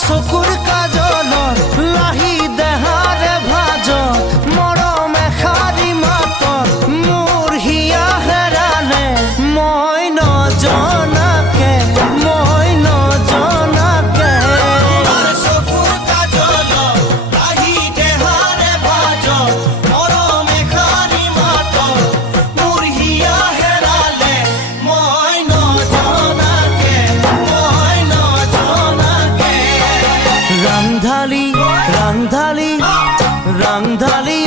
চকুৰ কাজলৰ লাহি দেহাৰে ভাজত মৰম এষাৰি মাতত মোৰ হিয়া হেৰালে মই নজনাকে চকুৰ কাজলৰ লাহি দেহাৰে ভাজত মৰম এষাৰি মাতত মোৰ হিয়া হেৰালে মই নজনাকে ৰাংধালি ৰাংধালি ৰাংধালি